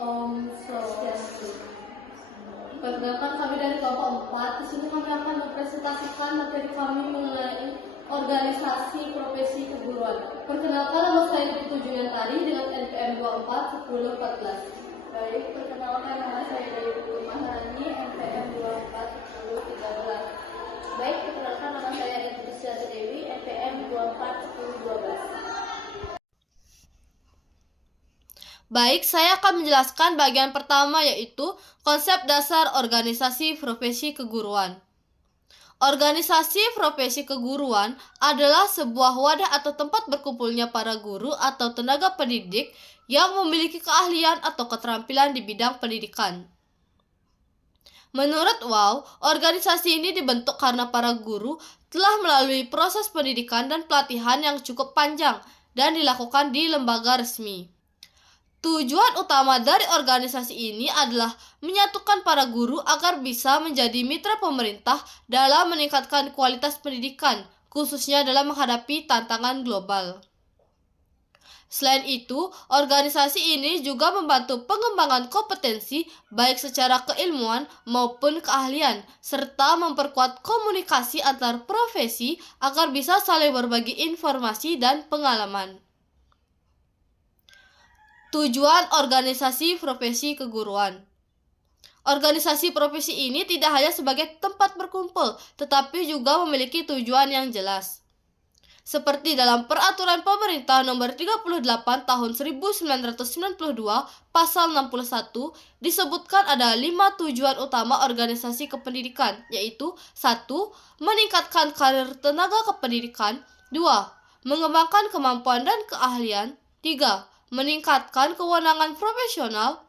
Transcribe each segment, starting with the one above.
Om Swastiastu. Perkenalkan, kami dari kelompok 4. Di sini kami akan mempresentasikan materi kami mengenai organisasi profesi keguruan. Perkenalkan, nama saya Putu Juliantari dengan NPM 24 10 14. Baik, perkenalkan nama saya Dewi Putu Maharani, NPM 24 10 13. Baik, perkenalkan nama saya Dewi Dewi, NPM 24 10 12. Baik, saya akan menjelaskan bagian pertama, yaitu konsep dasar organisasi profesi keguruan. Organisasi profesi keguruan adalah sebuah wadah atau tempat berkumpulnya para guru atau tenaga pendidik yang memiliki keahlian atau keterampilan di bidang pendidikan. Menurut Wow, organisasi ini dibentuk karena para guru telah melalui proses pendidikan dan pelatihan yang cukup panjang dan dilakukan di lembaga resmi. Tujuan utama dari organisasi ini adalah menyatukan para guru agar bisa menjadi mitra pemerintah dalam meningkatkan kualitas pendidikan, khususnya dalam menghadapi tantangan global. Selain itu, organisasi ini juga membantu pengembangan kompetensi baik secara keilmuan maupun keahlian, serta memperkuat komunikasi antar profesi agar bisa saling berbagi informasi dan pengalaman. Tujuan organisasi profesi keguruan. Organisasi profesi ini tidak hanya sebagai tempat berkumpul, tetapi juga memiliki tujuan yang jelas. Seperti dalam Peraturan Pemerintah Nomor 38 Tahun 1992 Pasal 61 disebutkan ada 5 tujuan utama organisasi kependidikan, yaitu 1. Meningkatkan karir tenaga kependidikan. 2. Mengembangkan kemampuan dan keahlian. 3. Meningkatkan kewenangan profesional.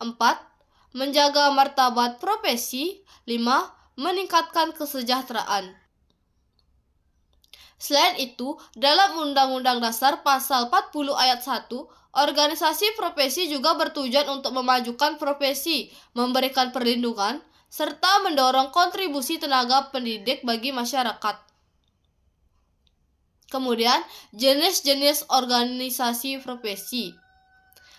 4. Menjaga martabat profesi. 5. Meningkatkan kesejahteraan. Selain itu, dalam Undang-Undang Dasar Pasal 40 Ayat 1, organisasi profesi juga bertujuan untuk memajukan profesi, memberikan perlindungan, serta mendorong kontribusi tenaga pendidik bagi masyarakat. Kemudian, jenis-jenis organisasi profesi.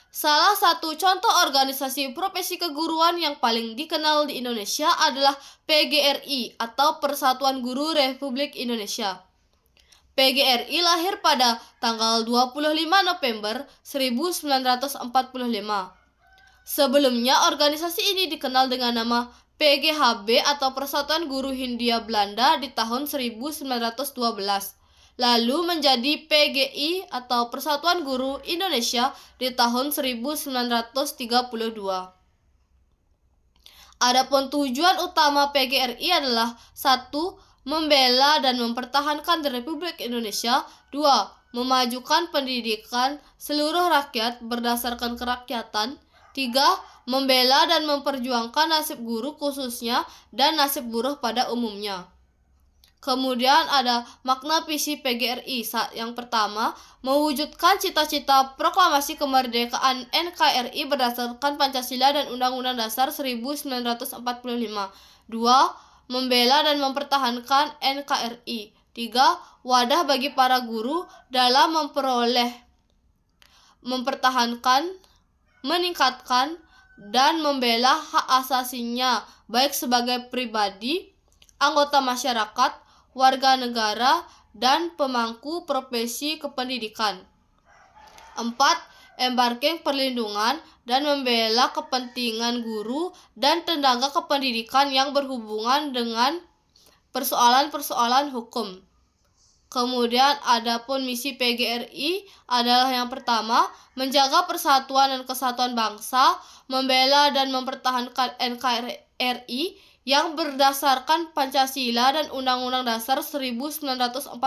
Salah satu contoh organisasi profesi keguruan yang paling dikenal di Indonesia adalah PGRI atau Persatuan Guru Republik Indonesia. PGRI lahir pada tanggal 25 November 1945. Sebelumnya, organisasi ini dikenal dengan nama PGHB atau Persatuan Guru Hindia Belanda di tahun 1912. Lalu menjadi PGI atau Persatuan Guru Indonesia di tahun 1932. Adapun tujuan utama PGRI adalah 1. Membela dan mempertahankan Republik Indonesia. 2. Memajukan pendidikan seluruh rakyat berdasarkan kerakyatan. 3. Membela dan memperjuangkan nasib guru khususnya dan nasib buruh pada umumnya. Kemudian ada makna visi PGRI. Yang pertama, mewujudkan cita-cita proklamasi kemerdekaan NKRI berdasarkan Pancasila dan Undang-Undang Dasar 1945. 2. Membela dan mempertahankan NKRI. 3. Wadah bagi para guru dalam mempertahankan, meningkatkan, dan membela hak asasinya, baik sebagai pribadi, anggota masyarakat, warga negara, dan pemangku profesi kependidikan. 4. Embarking perlindungan dan membela kepentingan guru dan tenaga kependidikan yang berhubungan dengan persoalan-persoalan hukum. Kemudian adapun misi PGRI adalah yang pertama, menjaga persatuan dan kesatuan bangsa, membela dan mempertahankan NKRI yang berdasarkan Pancasila dan Undang-Undang Dasar 1945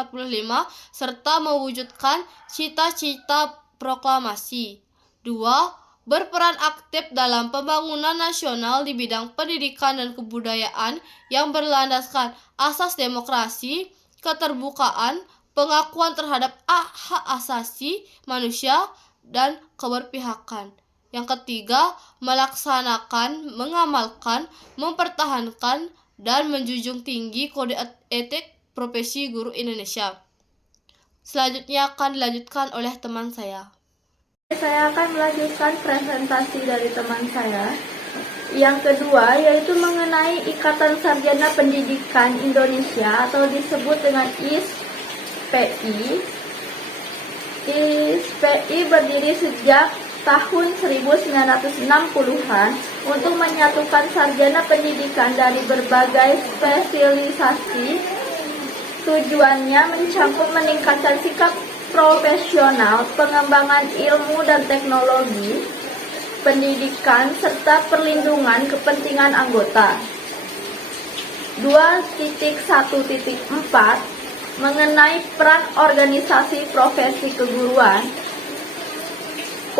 serta mewujudkan cita-cita proklamasi. 2. Berperan aktif dalam pembangunan nasional di bidang pendidikan dan kebudayaan yang berlandaskan asas demokrasi, keterbukaan, pengakuan terhadap hak asasi manusia, dan keberpihakan. Yang ketiga, melaksanakan, mengamalkan, mempertahankan, dan menjunjung tinggi kode etik profesi guru Indonesia. Selanjutnya akan dilanjutkan oleh teman saya. Saya akan melanjutkan presentasi dari teman saya. Yang kedua yaitu mengenai Ikatan Sarjana Pendidikan Indonesia atau disebut dengan ISPI. ISPI berdiri sejak tahun 1960-an untuk menyatukan sarjana pendidikan dari berbagai spesialisasi. Tujuannya mencakup meningkatkan sikap profesional, pengembangan ilmu dan teknologi, pendidikan, serta perlindungan kepentingan anggota. 2.1.4 mengenai peran organisasi profesi keguruan.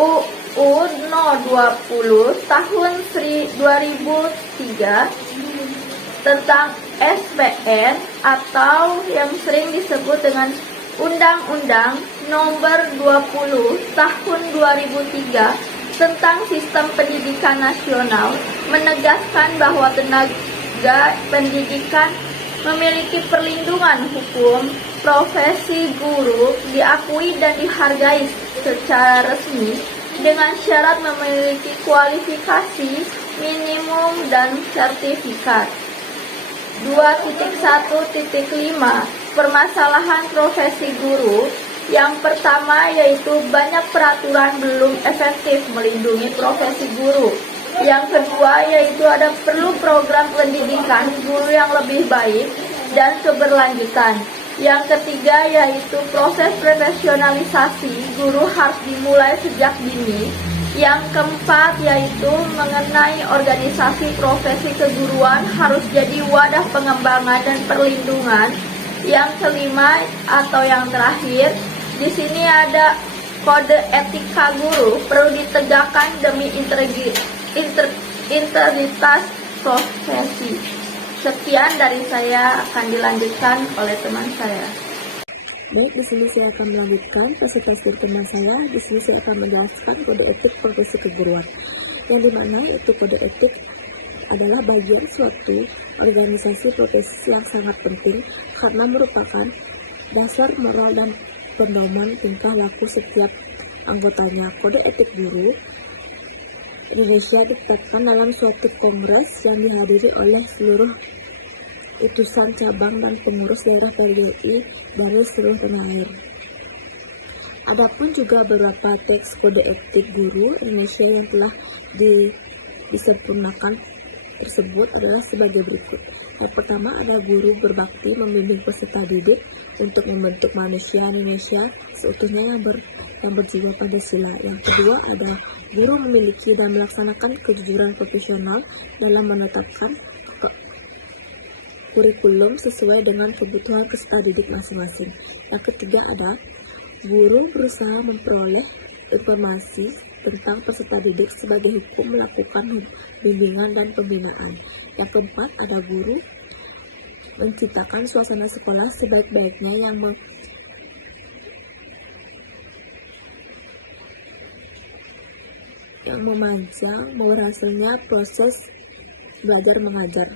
UU No. 20 tahun 2003 tentang SPN atau yang sering disebut dengan Undang-Undang Nomor 20 Tahun 2003 tentang Sistem Pendidikan Nasional menegaskan bahwa tenaga pendidikan memiliki perlindungan hukum. Profesi guru diakui dan dihargai secara resmi dengan syarat memiliki kualifikasi minimum dan sertifikat. 2.1.5 permasalahan profesi guru. Yang pertama yaitu banyak peraturan belum efektif melindungi profesi guru. Yang kedua yaitu ada perlu program pendidikan guru yang lebih baik dan keberlanjutan. Yang ketiga yaitu proses profesionalisasi guru harus dimulai sejak dini. Yang keempat yaitu mengenai organisasi profesi keguruan harus jadi wadah pengembangan dan perlindungan. Yang kelima atau yang terakhir, di sini ada kode etika guru perlu ditegakkan demi integritas profesi. Sekian dari saya, akan dilanjutkan oleh teman saya. Baik, di sini saya akan melanjutkan presentasi dari teman saya. Di sini saya akan menjelaskan kode etik profesi keguruan. Yang dimana itu kode etik adalah bagian suatu organisasi profesi yang sangat penting karena merupakan dasar moral dan pedoman tingkah laku setiap anggotanya. Kode etik guru Indonesia ditetapkan dalam suatu kongres yang dihadiri oleh seluruh utusan cabang dan pengurus daerah PGRI dari seluruh tanah air. Adapun juga beberapa teks kode etik guru Indonesia yang telah disempurnakan tersebut adalah sebagai berikut. Yang pertama ada guru berbakti membimbing peserta didik untuk membentuk manusia Indonesia seutuhnya yang berjiwa Pancasila. Yang kedua ada guru memiliki dan melaksanakan kejujuran profesional dalam menetapkan kurikulum sesuai dengan kebutuhan peserta didik masing-masing. Yang ketiga ada guru berusaha memperoleh informasi tentang peserta didik sebagai hukum melakukan bimbingan dan pembinaan. Yang keempat ada guru menciptakan suasana sekolah sebaik-baiknya yang memancang berhasilnya proses belajar mengajar.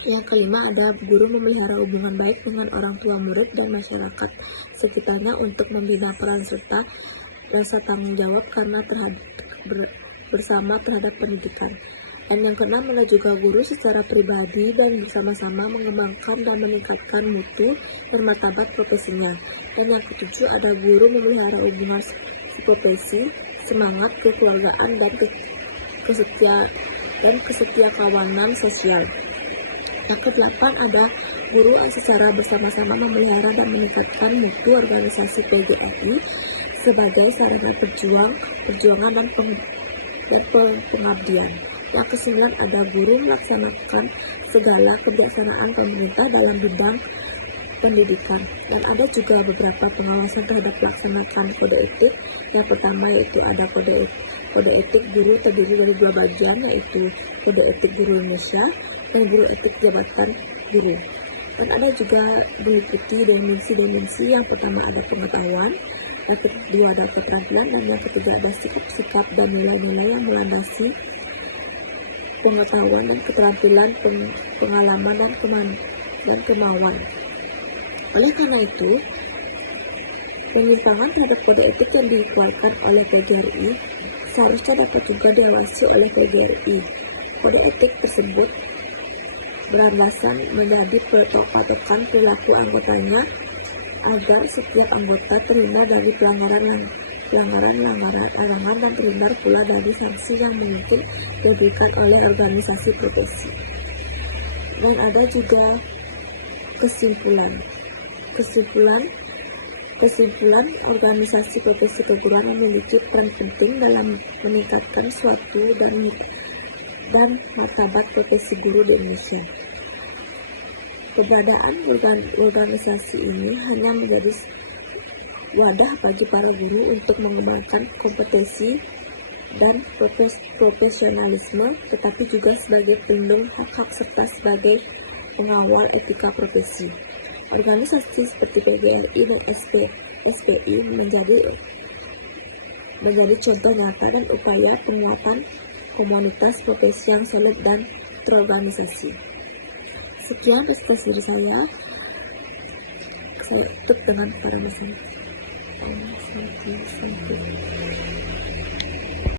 Yang kelima ada guru memelihara hubungan baik dengan orang tua murid dan masyarakat sekitarnya untuk membina peran serta rasa tanggung jawab karena bersama terhadap pendidikan. Dan yang keenam ada juga guru secara pribadi dan bersama-sama mengembangkan dan meningkatkan mutu dan martabat profesinya. Dan yang ketujuh ada guru memelihara hubungan profesi, semangat kekeluargaan dan kesetiakawanan sosial. Yang kedelapan ada guru yang secara bersama-sama memelihara dan meningkatkan mutu organisasi PGRI sebagai sarana perjuangan dan pengabdian. Yang kesembilan ada guru melaksanakan segala kebijaksanaan pemerintah dalam bidang pendidikan. Dan ada juga beberapa pengawasan terhadap pelaksanaan kode etik. Yang pertama yaitu ada kode etik guru terdiri dari dua bagian, yaitu kode etik guru Indonesia dan guru etik jabatan guru. Dan ada juga meliputi dimensi-dimensi. Yang pertama ada pengetahuan, yang kedua ada keterampilan, dan yang ketiga ada sikap-sikap dan nilai-nilai yang melandasi pengetahuan dan keterampilan, pengalaman dan kemauan. Oleh karena itu, Penyimpangan terhadap kode etik yang dikeluarkan oleh PGRI seharusnya dapat juga diawasi oleh PGRI. Kode etik tersebut beralasan menjadi patokan perilaku anggotanya agar setiap anggota terhindar dari pelanggaran arangan dan terhindar pula dari sanksi yang mungkin diberikan oleh organisasi profesi. Dan ada juga kesimpulan organisasi profesi keguruan memiliki peran penting dalam meningkatkan suatu dan martabat profesi guru di Indonesia. Keberadaan organisasi ini hanya menjadi wadah bagi para guru untuk mengembangkan kompetensi dan profesionalisme, tetapi juga sebagai pelindung hak-hak serta sebagai pengawal etika profesi. Organisasi seperti PGRI dan SPI menjadi contoh nyata dan upaya penguatan komunitas profesi yang solid dan terorganisasi. Sekian presentasi dari saya tutup dengan para masyarakat.